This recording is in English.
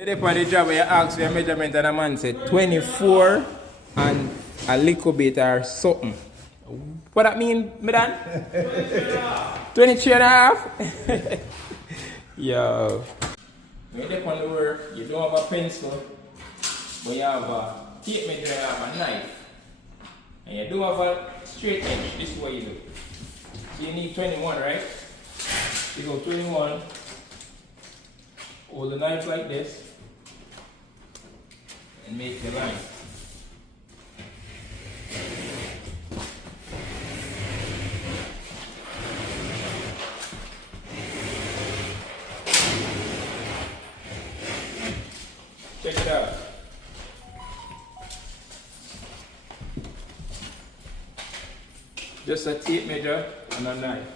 Dep on the job where you ask for your measurement and a man said 24 and a little bit or something. What that mean, madam? 23 and a half? Yo. When you dep on the work, you don't have a pencil, but you have a tape measure, you have a knife. And you don't have a straight edge. This is what you do. So you need 21, right? You go 21. Hold the knife like this. And make the line. Check it out. Just a tape measure and a knife.